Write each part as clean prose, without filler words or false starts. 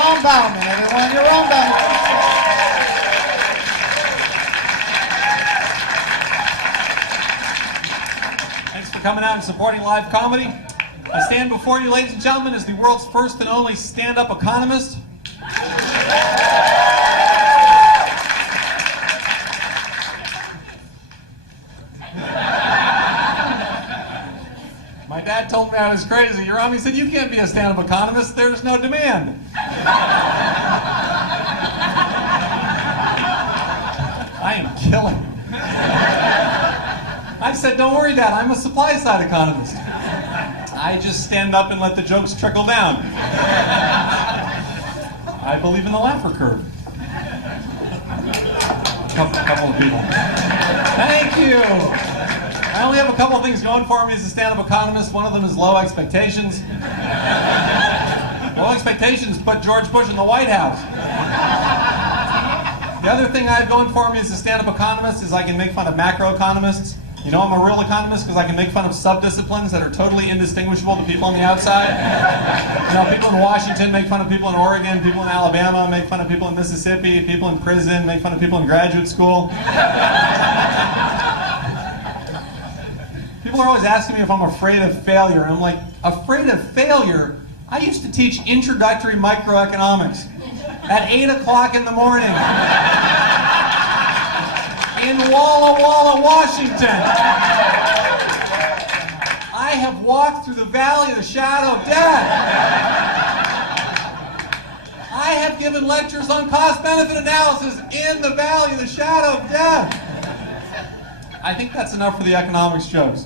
Yaron Bauman, everyone. Yaron Bauman. Thanks for coming out and supporting live comedy. I stand before you, ladies and gentlemen, as the world's first and only stand-up economist. My dad told me I was crazy. He said, you can't be a stand-up economist. There's no demand. I am killing. I said, don't worry, Dad. I'm a supply-side economist. I just stand up and let the jokes trickle down. I believe in the Laffer curve. Couple of people. Thank you. I only have a couple of things going for me as a stand-up economist. One of them is low expectations. Low expectations put George Bush in the White House. The other thing I have going for me as a stand-up economist is I can make fun of macroeconomists. You know I'm a real economist because I can make fun of sub-disciplines that are totally indistinguishable to people on the outside. You know, people in Washington make fun of people in Oregon, people in Alabama make fun of people in Mississippi, people in prison make fun of people in graduate school. People are always asking me if I'm afraid of failure. I'm like, afraid of failure? I used to teach introductory microeconomics at 8 o'clock in the morning in Walla Walla, Washington. I have walked through the valley of the shadow of death. I have given lectures on cost-benefit analysis in the valley of the shadow of death. I think that's enough for the economics jokes.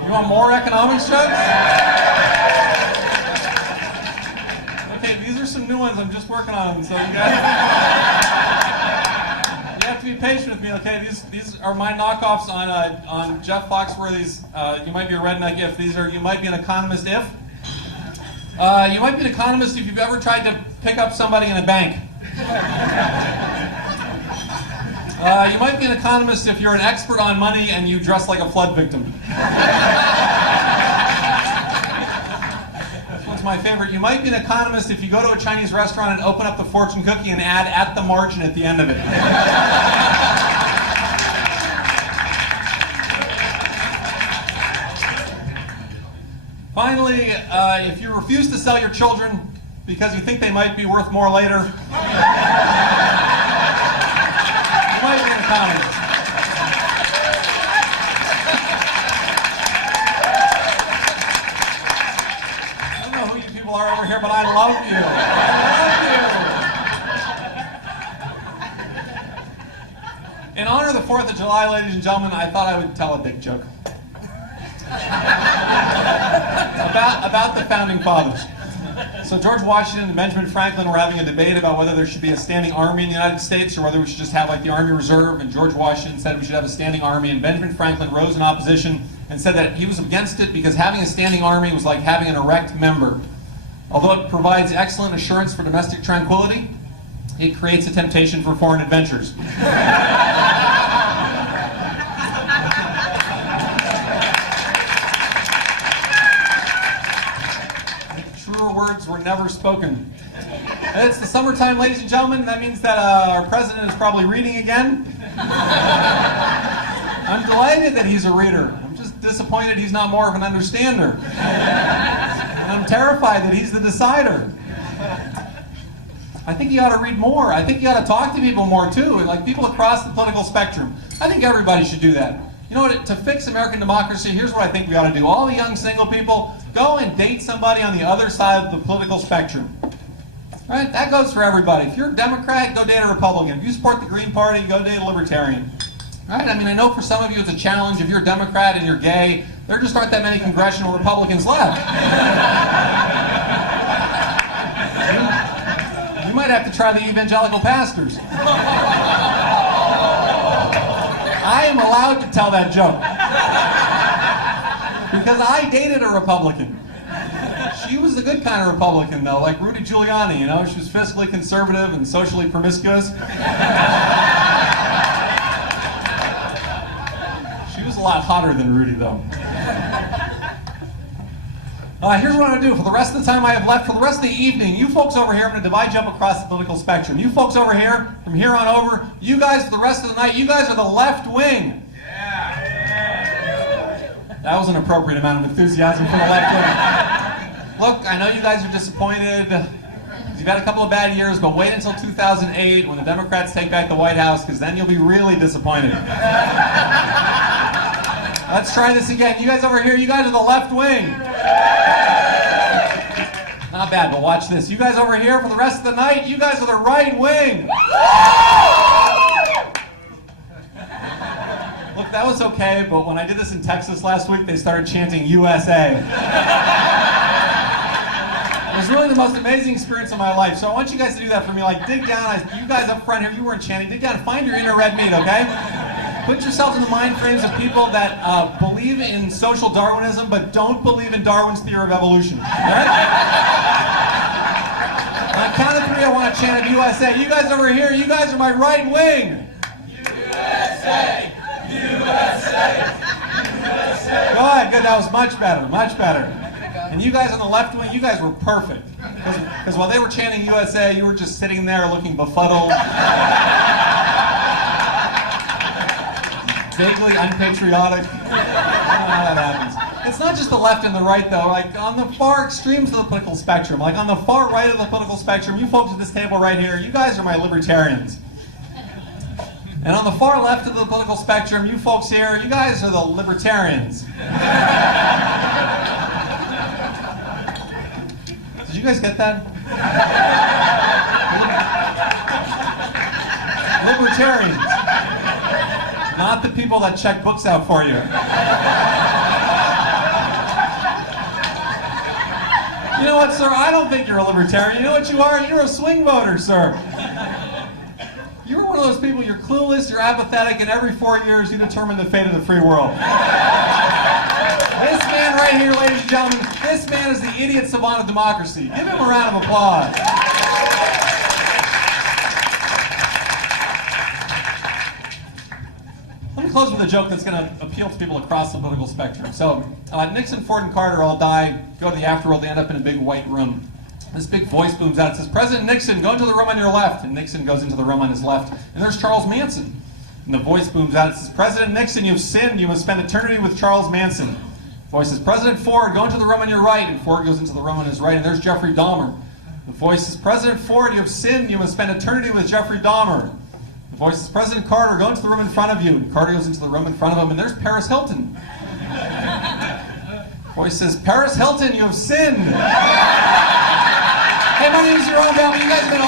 You want more economics jokes? Okay, these are some new ones. I'm just working on them, so you have to be patient with me. Okay, these are my knockoffs on Jeff Foxworthy's. You might be a redneck if. These are you might be an economist if. You might be an economist if you've ever tried to pick up somebody in a bank. You might be an economist if you're an expert on money and you dress like a flood victim. This one's my favorite. You might be an economist if you go to a Chinese restaurant and open up the fortune cookie and add at the margin at the end of it. Finally, if you refuse to sell your children because you think they might be worth more later, might be an economist. I don't know who you people are over here, but I love you. I love you. In honor of the 4th of July, ladies and gentlemen, I thought I would tell a big joke. about the founding fathers. So George Washington and Benjamin Franklin were having a debate about whether there should be a standing army in the United States or whether we should just have like the Army Reserve, and George Washington said we should have a standing army, and Benjamin Franklin rose in opposition and said that he was against it because having a standing army was like having an erect member. Although it provides excellent assurance for domestic tranquility, it creates a temptation for foreign adventures. Words were never spoken. It's the summertime, ladies and gentlemen. That means that our president is probably reading again. I'm delighted that he's a reader. I'm just disappointed he's not more of an understander. And I'm terrified that he's the decider. I think you ought to read more. I think you ought to talk to people more too, like people across the political spectrum. I think everybody should do that. You know what, to fix American democracy, here's what I think we ought to do. All the young single people, go and date somebody on the other side of the political spectrum. Right? That goes for everybody. If you're a Democrat, go date a Republican. If you support the Green Party, go date a Libertarian. Right? I mean, I know for some of you it's a challenge. If you're a Democrat and you're gay, there just aren't that many congressional Republicans left. You might have to try the evangelical pastors. I am allowed to tell that joke. Because I dated a Republican. She was a good kind of Republican, though, like Rudy Giuliani, you know? She was fiscally conservative and socially promiscuous. She was a lot hotter than Rudy, though. Here's what I'm going to do. For the rest of the time I have left, for the rest of the evening, you folks over here, I'm going to divide you up across the political spectrum. You folks over here, from here on over, you guys for the rest of the night, you guys are the left wing. That was an appropriate amount of enthusiasm for the left wing. Look, I know you guys are disappointed. You've had a couple of bad years, but wait until 2008 when the Democrats take back the White House, because then you'll be really disappointed. Let's try this again. You guys over here, you guys are the left wing. Not bad, but watch this. You guys over here, for the rest of the night, you guys are the right wing. Look, that was okay, but when I did this in Texas last week, they started chanting USA. It was really the most amazing experience of my life. So I want you guys to do that for me. Like, dig down. You guys up front here, you weren't chanting. Dig down and find your inner red meat, okay? Put yourselves in the mind frames of people that believe in social Darwinism but don't believe in Darwin's theory of evolution. Right? On the count of three, I want to chant USA. You guys over here, you guys are my right wing. USA! USA! USA! Good, that was much better, much better. And you guys on the left wing, you guys were perfect. Because while they were chanting USA, you were just sitting there looking befuddled. Vaguely unpatriotic. I don't know how that happens. It's not just the left and the right, though. Like, on the far extremes of the political spectrum, like on the far right of the political spectrum, you folks at this table right here, you guys are my libertarians. And on the far left of the political spectrum, you folks here, you guys are the libertarians. Did you guys get that? Libertarians. Not the people that check books out for you. You know what, sir? I don't think you're a libertarian. You know what you are? You're a swing voter, sir. You're one of those people, you're clueless, you're apathetic, and every 4 years you determine the fate of the free world. This man right here, ladies and gentlemen, this man is the idiot savant of democracy. Give him a round of applause. Let me close with a joke that's going to appeal to people across the political spectrum. So, Nixon, Ford, and Carter all die, go to the afterworld, they end up in a big white room. This big voice booms out and says, President Nixon, go into the room on your left. And Nixon goes into the room on his left. And there's Charles Manson. And the voice booms out and says, President Nixon, you've sinned. You must spend eternity with Charles Manson. The voice says, President Ford, go into the room on your right. And Ford goes into the room on his right. And there's Jeffrey Dahmer. The voice says, President Ford, you have sinned. You must spend eternity with Jeffrey Dahmer. The voice says, President Carter, go into the room in front of you. And Carter goes into the room in front of him. And there's Paris Hilton. The voice says, Paris Hilton, you have sinned. Hey, my name is Jerome Bell. You guys have been